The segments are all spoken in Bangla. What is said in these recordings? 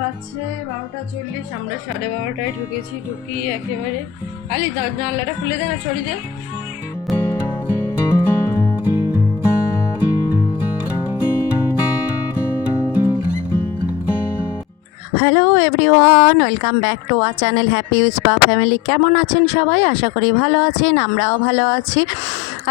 বাচ্চে বারোটা চল্লিশ, আমরা সাড়ে বারোটায় ঢুকেছি ঢুকি একেবারে আলি জানলাটা খুলে দে না ছড়ি দে। Hello everyone welcome back to our channel happy উইসপা family কেমন আছেন সবাই? আশা করি ভালো আছেন, আমরাও ভালো আছি।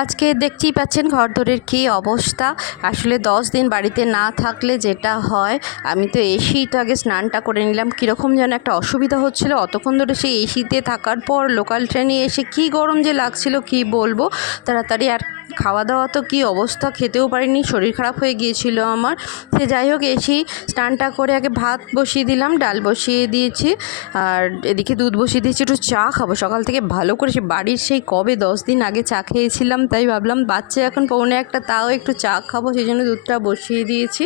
আজকে দেখতেই পাচ্ছেন ঘরদোরের কী অবস্থা। আসলে দশ দিন বাড়িতে না থাকলে যেটা হয়, আমি তো এসেই তো আগে স্নানটা করে নিলাম। কীরকম যেন একটা অসুবিধা হচ্ছিল। অতক্ষণ ধরে সেই এসিতে থাকার পর লোকাল ট্রেনে এসে কী গরম যে লাগছিল, কি বলব? তাড়াতাড়ি আর খাওয়া দাওয়া তো কী অবস্থা? খেতেও পারিনি, শরীর খারাপ হয়ে গিয়েছিল আমার। সে যাই হোক, এসেই স্নানটা করে আগে ভাত বসিয়ে দিলাম, ডাল বসিয়ে দিয়েছি। আর এদিকে দুধ বসিয়ে দিয়েছি, একটু চা খাব। সকাল থেকে ভালো করে সে বাড়ির সেই কবে দশ দিন আগে চা খেয়েছিলাম, তাই ভাবলাম বাচ্চা এখন পৌনে একটা, তাও একটু চা খাব, সেই জন্য দুধটা বসিয়ে দিয়েছি।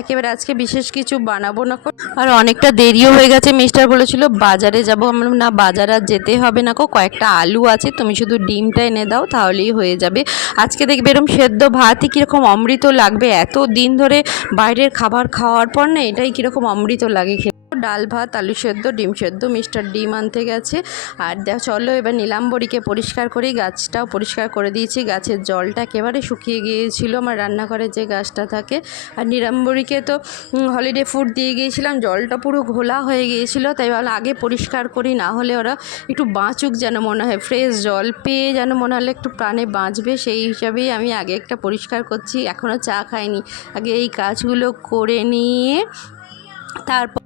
একেবারে আজকে বিশেষ কিছু বানাবো না আর অনেকটা দেরিও হয়ে গেছে, মিস্টার বলেছিল বাজারে যাব। আমার না, বাজার আর যেতে হবে না কো, কয়েকটা আলু আছে, তুমি শুধু ডিমটা এনে দাও, তাহলেই হয়ে যাবে। আজকে দেখবে এরকম সেদ্ধ ভাতই কীরকম অমৃত লাগবে? এত দিন ধরে বাইরের খাবার খাওয়ার পর না এটাই কীরকম অমৃত লাগে ডাল ভাত, আলু সেদ্ধ, ডিম সেদ্ধ, মিস্টার ডিম আনতে গেছে। আর চলো এবার নীলাম্বরীকে পরিষ্কার করি, গাছটাও পরিষ্কার করে দিয়েছি। গাছের জলটা একেবারে শুকিয়ে গিয়েছিল, আমার রান্নাঘরে যে গাছটা থাকে। আর নীলাম্বরীকে তো হলিডে ফুড দিয়ে গিয়েছিলাম, জলটা পুরো ঘোলা হয়ে গিয়েছিল, তাই ভাবলাম আগে পরিষ্কার করি, না হলে ওরা একটু বাঁচুক যেন মনে হয় ফ্রেশ জল পেয়ে যেন মনে হলে একটু প্রাণে বাঁচবে। সেই হিসাবেই আমি আগে একটা পরিষ্কার করছি এখনও চা খাইনি। আগে এই কাজগুলো করে নিয়ে তারপর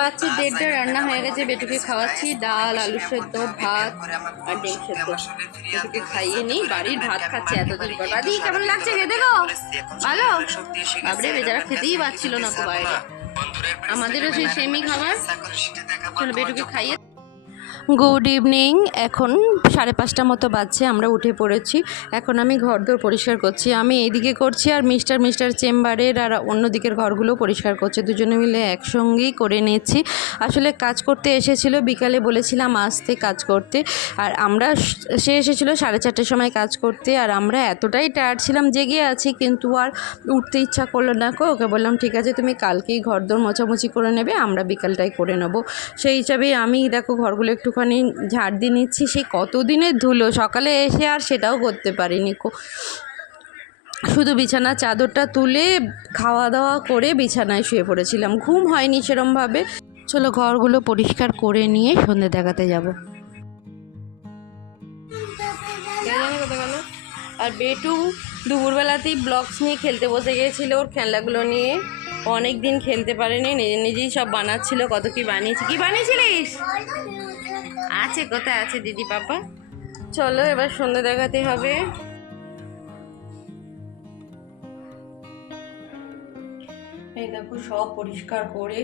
বাচ্চার দেড়টা রান্না হয়ে গেছে, বেটুকে খাওয়াচ্ছি, ডাল, আলু সেদ্ধ, ভাত আর ডিম সেদ্ধ। বেটুকে খাইয়ে নিই বাড়ির ভাত খাচ্ছে এতদিন পর। দাদি কেমন লাগছে খেতে গো? ভালো? বাবরে বেচারা খেতেই পাচ্ছিল না তো বাইরে। আমাদেরও সেই সেমি খাবার। চলো, বেটুকে খাইয়ে গুড ইভিনিং এখন সাড়ে পাঁচটা মতো বাজছে, আমরা উঠে পড়েছি। এখন আমি ঘরদোর পরিষ্কার করছি। আমি এইদিকে করছি আর মিস্টার মিস্টার চেম্বারের আর অন্য দিকের ঘরগুলো পরিষ্কার করছে। দুজনে মিলে একসঙ্গেই করে নিচ্ছি আসলে কাজ করতে এসেছিল, বিকালে বলেছিলাম আসতে কাজ করতে। আর আমরা সে এসেছিল সাড়ে চারটের সময় কাজ করতে। আর আমরা এতটাই টায়ার্ড ছিলাম, জেগে আছি, কিন্তু আর উঠতে ইচ্ছা করল না কো। ওকে বললাম, ঠিক আছে, তুমি কালকেই ঘরদোর মোছামুছি করে নেবে, আমরা বিকালটাই করে নেব। সেই হিসাবেই আমি, দেখো, ঘরগুলো একটুখানি ঝাড় দিয়ে নিচ্ছি সেই কতদিনের ধুলো? সকালে এসে আর সেটাও করতে পারিনি শুধু বিছানার চাদরটা তুলে খাওয়া দাওয়া করে বিছানায় শুয়ে পড়েছিলাম। ঘুম হয়নি সেরমভাবে। চলো ঘরগুলো পরিষ্কার করে নিয়ে সন্ধে দেখাতে যাব। আর বেটু দুপুরবেলাতেই ব্লগস নিয়ে খেলতে বসে গিয়েছিল ওর খেলনাগুলো নিয়ে। অনেক দিন খেলতে পারেনি নিজে নিজেই সব বানাচ্ছিল, কত কি বানিয়েছি, কি বানিয়েছিলিস? আছে কোথায়, আছে দিদি পাপা? চলো এবার সন্ধ্যে দেখাতে হবে। এই দেখো, সব পরিষ্কার করে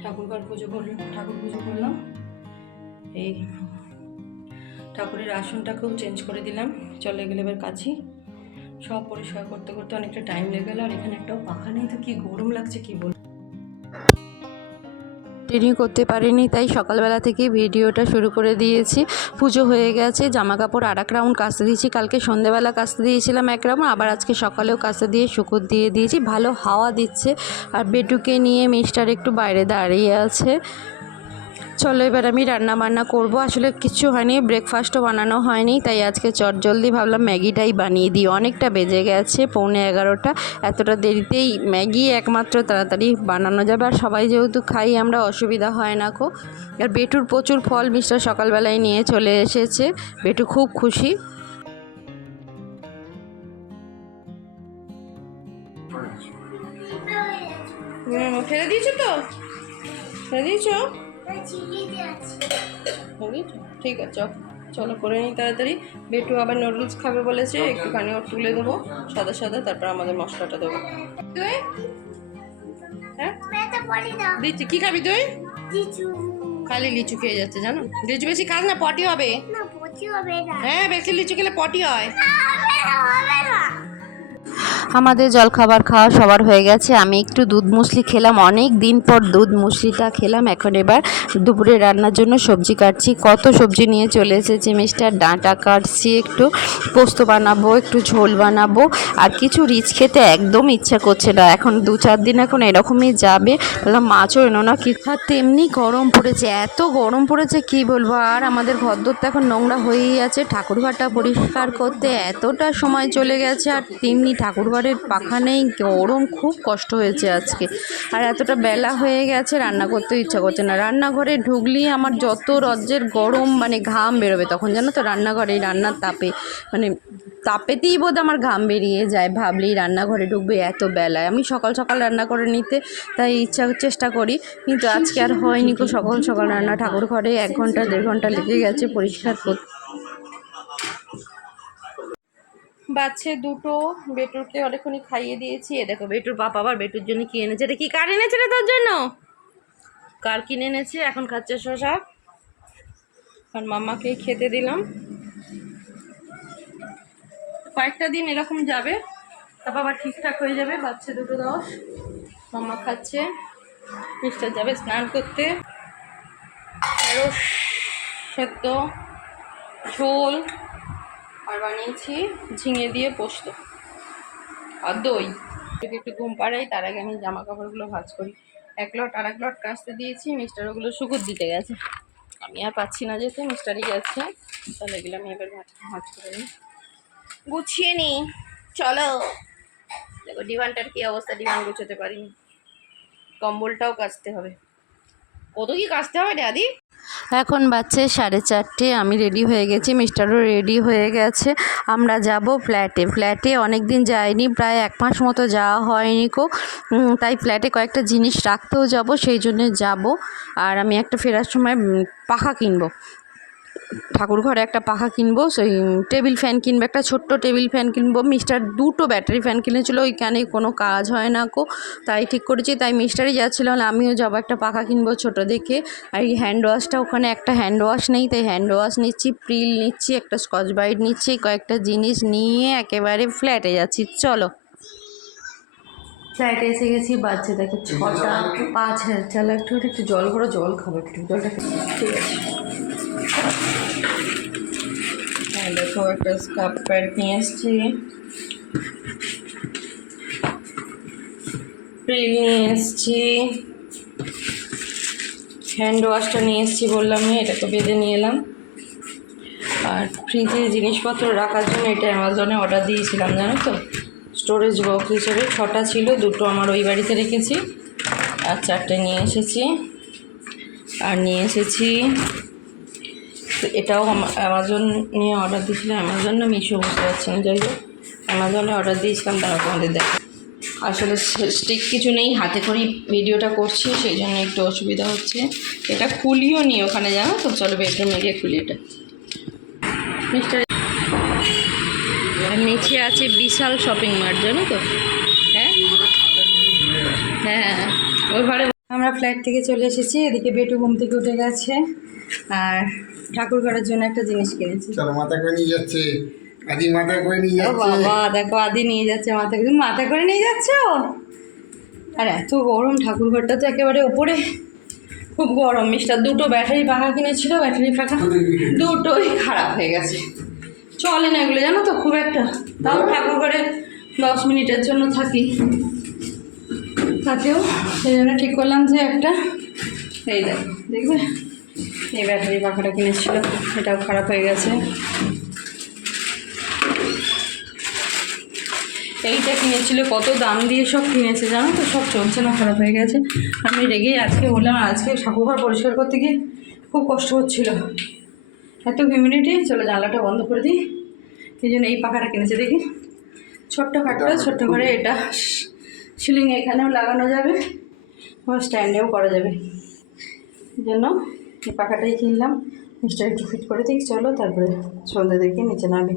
ঠাকুরঘর পুজো করলাম ঠাকুর পুজো করলাম এই ঠাকুরের আসনটাকেও চেঞ্জ করে দিলাম। চলে গেলে এবার কাছি। সব পরিষ্কার করতে করতে অনেকটা টাইম লেগে গেলো, আর এখানে একটাও পাখা নেই, তো কি গরম লাগছে, কি বল কন্টিনিউ করতে পারিনি, তাই সকালবেলা থেকে ভিডিওটা শুরু করে দিয়েছি। পুজো হয়ে গেছে জামা কাপড় আর এক রাউন্ড কাচতে দিয়েছি। কালকে সন্ধেবেলা কাচতে দিয়েছিলাম এক রাউন্ড আবার আজকে সকালেও কাচতে দিয়ে শুকুর দিয়ে দিয়েছি। ভালো হাওয়া দিচ্ছে, আর বেটুকে নিয়ে মিস্টার একটু বাইরে দাঁড়িয়ে আছে। চলো এবার আমি রান্না বান্না করব। আসলে কিছু হয়নি ব্রেকফাস্টও বানানো হয়নি, তাই আজকে চট জলদি ভাবলাম ম্যাগিটাই বানিয়ে দিই। অনেকটা বেজে গেছে, পৌনে এগারোটা। এতটা দেরিতেই ম্যাগি একমাত্র তাড়াতাড়ি বানানো যাবে, আর সবাই যেহেতু খাই, আমরা অসুবিধা হয় না কো আর বেটুর প্রচুর ফল মিস্টার সকালবেলায় নিয়ে চলে এসেছে, বেটু খুব খুশি। ফেলে দিয়েছ তো? ফেলে দিয়েছ? ঠিক আছে চল। করে নিই তাড়াতাড়ি। বেটু আবার নুডলস খাবে বলেছে একটুখানি ওর তুলে দেবো সাদা সাদা তারপর আমাদের মশলাটা দেবো। তুই? হ্যাঁ? দিচ্ছি কী খাবি তুই? খালি লিচু খেয়ে যাচ্ছে জানো? লিচু বেশি খাস না পটি হবে। হ্যাঁ বেশি লিচু খেলে পটি হয়। আমাদের জলখাবার খাওয়া সবার হয়ে গেছে। আমি একটু দুধ মুসলি খেলাম, অনেক দিন পর দুধ মুসলিটা খেলাম। এখন এবার দুপুরে রান্নার জন্য সবজি কাটছি। কত সবজি নিয়ে চলে এসেছি মিস্টার। ডাঁটা কাটছি একটু, পোস্ত বানাবো, একটু ঝোল বানাবো। আর কিছু রিচ খেতে একদম ইচ্ছা করছে না। এখন দু চার দিন এখন এরকমই যাবে। বললাম, মাছও এনো না কি আর তেমনি গরম পড়েছে, এত গরম পড়েছে, কি বলব? আর আমাদের ঘরদোর তো এখন নোংরা হয়েই আছে। ঠাকুরঘরটা পরিষ্কার করতে এতটা সময় চলে গেছে, আর তেমনি ঠাকুরঘরের পাখা নেই, গরম খুব কষ্ট হয়েছে আজকে। আর এতটা বেলা হয়ে গেছে, রান্না করতেও ইচ্ছা করছে না। রান্নাঘরে ঢুকলেই আমার যত রজ্জের গরম মানে ঘাম বেরোবে তখন, জানো তো, রান্নাঘরে রান্নার তাপে মানে তাপেতেই বোধ আমার ঘাম বেরিয়ে যায়। ভাবলেই রান্নাঘরে ঢুকবে এত বেলায়। আমি সকাল সকাল রান্না করে নিতে, তাই ইচ্ছা, চেষ্টা করি। কিন্তু আজকে আর হয়নি কো সকাল সকাল রান্না। ঠাকুর ঘরে এক ঘণ্টা, দেড় ঘণ্টা লেগে গেছে পরিষ্কার করতে বাচ্চা দুটো বেটুরকে অনেকক্ষণ খাইয়ে দিয়েছি। এ দেখো, বেটুর বাপ আবার বেটুর জন্য কি এনেছে? এটা কি কার এনেছে রে তোর জন্য? কার কিনে এনেছে? এখন খাচ্ছে শশা। আর মাম্মাকে খেতে দিলাম। কয়েকটা দিন এরকম যাবে, তারপর আবার ঠিকঠাক হয়ে যাবে, বাচ্চা দুটো দশ। মাম্মা খাচ্ছে। মিস্টার যাবে স্নান করতে। ঢেঁড়স সেদ্ধ, ঝোল। আর বানিয়েছি ঝিঙে দিয়ে পোস্ত আর দই। যদি একটু ঘুম পাড়াই, তার আগে আমি জামা কাপড়গুলো ভাজ করি। এক লট আর এক লট কাচতে দিয়েছি মিস্টার ওগুলো শুকুর দিতে গেছে। আমি আর পাচ্ছি না যেতে মিস্টারই গেছে। তাহলে এগুলো আমি এবার ভাজ ভাজ করে নিই। গুছিয়ে নিই, চলো। দেখো, ডিমান্ডটার কী অবস্থা, ডিমান্ড গুছোতে পারিনি। কম্বলটাও কাচতে হবে। কত কি কাচতে হবে দাদি এখন বাচ্চে সাড়ে চারটে, আমি রেডি হয়ে গেছি মিস্টারও রেডি হয়ে গেছে। আমরা যাব ফ্ল্যাটে ফ্ল্যাটে অনেক দিন যাইনি, প্রায় এক মাস মতো যাওয়া হয়নি কো। তাই ফ্ল্যাটে কয়েকটা জিনিস রাখতেও যাব, সেই জন্য যাব। আর আমি একটা ফেরার সময় পাখা কিনবো। ঠাকুর ঘরে একটা পাখা কিনবো, সেই টেবিল ফ্যান কিনবো, একটা ছোট্ট টেবিল ফ্যান কিনবো। মিস্টার দুটো ব্যাটারি ফ্যান কিনেছিল, ওইখানে কোনো কাজ হয় না কো। তাই ঠিক করেছি, তাই মিস্টারই যাচ্ছিল না আমিও যাব একটা পাখা কিনবো ছোট দেখে। আর এই হ্যান্ড ওয়াশটা ওখানে একটা হ্যান্ড ওয়াশ নেই, তাই হ্যান্ড ওয়াশ নিচ্ছি প্রিল নিচ্ছি, একটা স্কচ ব্রাইট নিচ্ছি, কয়েকটা জিনিস নিয়ে একেবারে ফ্ল্যাটে যাচ্ছি। চলো। ফ্ল্যাটে এসে গেছি বাচ্চা দেখো ছটা পাঁচ হাজার চলো একটু একটু জল ভরো জল খাব একটু জলটা ঠিক আছে। হ্যাঁ দেখো, একটা স্কার্ফ প্যান্ট নিয়ে এসেছি। প্রিল নিয়ে এসেছি। হ্যান্ড ওয়াশটা নিয়ে এসেছি বললাম এটাকে বেঁধে নিয়ে এলাম। আর ফ্রিজে জিনিসপত্র রাখার জন্য এটা অ্যামাজনে অর্ডার দিয়েছিলাম, জানো তো? স্টোরেজ বক্স হিসেবে ছটা ছিল, দুটো আমার ওই বাড়িতে রেখেছি আর চারটে নিয়ে এসেছি। আর নিয়ে এসেছি এটাও অ্যামাজন নিয়ে অর্ডার দিয়েছিলাম অ্যামাজন না মিশো বুঝতে পারছি না, যাই হোক। অ্যামাজনে অর্ডার দিয়েছিলাম, তারা তোমাদের দেখো, আসলে স্টিক কিছু নেই, হাতে করেই ভিডিওটা করছি, সেই জন্য একটু অসুবিধা হচ্ছে। এটা খুলিও নি ওখানে, জানো তো? চলো বেডরুমে গিয়ে খুলি এটা। মিস্টার নিচে আছে বিশাল শপিং মার্ট জানো তো? হ্যাঁ? হ্যাঁ ওই ঘরে আমরা ফ্ল্যাট থেকে চলে এসেছি এদিকে বেটু ঘুম থেকে উঠে গেছে আর ঠাকুর ঘরের জন্য একটা জিনিস কিনেছি। চলো মাথা করে নিয়ে যাচ্ছে। আদি মাথা করে নিয়ে যাচ্ছে। বাবা দেখো আদি নিয়ে যাচ্ছে মাথা তুমি মাথা করে নিয়ে যাচ্ছ? আর এত গরম ঠাকুর ঘরটা তো একেবারে ওপরে। খুব গরম মিস্টার দুটো ব্যাটারি পাখা কিনেছিল ব্যাটারি পাখা দুটোই খারাপ হয়ে গেছে। চলে না এগুলো, জানো তো, খুব একটা। তাও ঠাকুর ঘরে দশ মিনিটের জন্য থাকি। তাতেও সেই জন্য ঠিক করলাম যে একটা, এই দেখ, দেখবে? এই ব্যাটারি পাখাটা কিনেছিল, এটাও খারাপ হয়ে গেছে। এইটা কিনেছিল, কত দাম দিয়ে সব কিনেছে, জানো তো? সব চলছে না, খারাপ হয়ে গেছে। আমি রেগেই আজকে বললাম, আজকে ঠাকুরঘর পরিষ্কার করতে গিয়ে খুব কষ্ট হচ্ছিল। এত হিউমিডিটি চলো জানলাটা বন্ধ করে দিই। এই জন্য এই পাখাটা কিনেছে দেখি। ছোট্ট খাটটা ছোট্ট করে এটা। সিলিং এখানেও লাগানো যাবে। আবার স্ট্যান্ডেও করা যাবে। এই জন্য এই পাখাটাই কিনলাম। মিস্টার একটু ফিট করে দিই চলো তারপরে সন্ধ্যা দেখি নিচে নামি।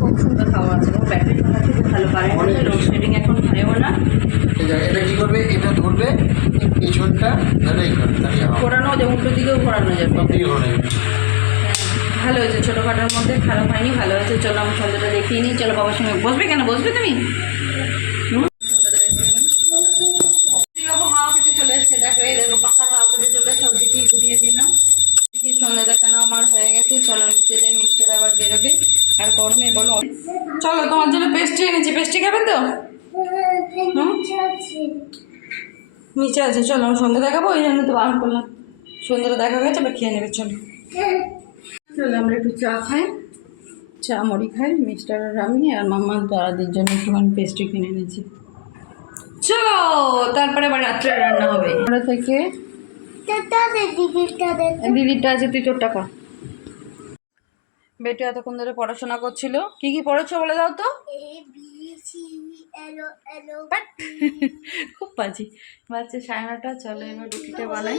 খুব সুন্দর খাওয়া আছে। ব্যাটারি পাখা থেকে ভালো পারে লোডশেডিং এখন খায়ও না। এটা কি করবে? এটা ধরবে। পেছনটা ধরে ঘোরানো যায় উল্টো দিকেও ঘোরানো যাবে। ভালো হয়েছে ছোটোখাটোর মধ্যে খারাপ হয়নি ভালো হয়েছে। চলো আমি সন্ধ্যাটা দেখিয়ে নিই। চলো বাবার সঙ্গে বসবে কেন? বসবে তুমি? নিচে আছে, চলো সন্ধ্যা দেখাবো, ওই জন্য তো বারণ করলাম। সন্ধ্যাটা দেখা গেছে এবার খেয়ে নেবে, চলো। চলো, আমরা একটু চা খাই। চা মুড়ি খাই, মিস্টার আর আমি আর মাম্মা দাদাদের জন্য একটুখানি পেস্ট্রি কিনে এনেছি। চলো, তারপরে আবার রাত্রে রান্না হবে। আমরা থেকে দিদিরটা আছে, তুই তোর টাকা বেটু এতক্ষণ ধরে পড়াশোনা করছিল। কি কি পড়েছো বলে দাও তো? খুব বাজি। বাচ্চা সাড়ে নটা চলো এবার রুটিটা বানাই।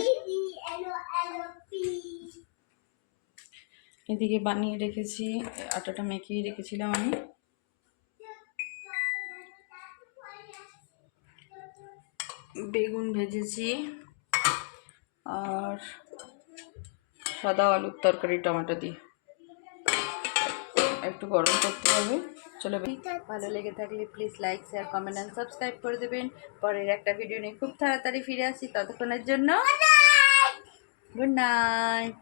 এদিকে বানিয়ে রেখেছি আটাটা মেখিয়ে রেখেছিলাম আমি। বেগুন ভেজেছি আর সাদা আলুর তরকারি টমেটো দিয়ে। একটু গরম করতে হবে। চলো ভালো লেগে থাকলে please like share comment and subscribe করে দেবেন। পরের একটা ভিডিও নিয়ে খুব তাড়াতাড়ি ফিরে আসি। ততক্ষণের জন্য গুড নাইট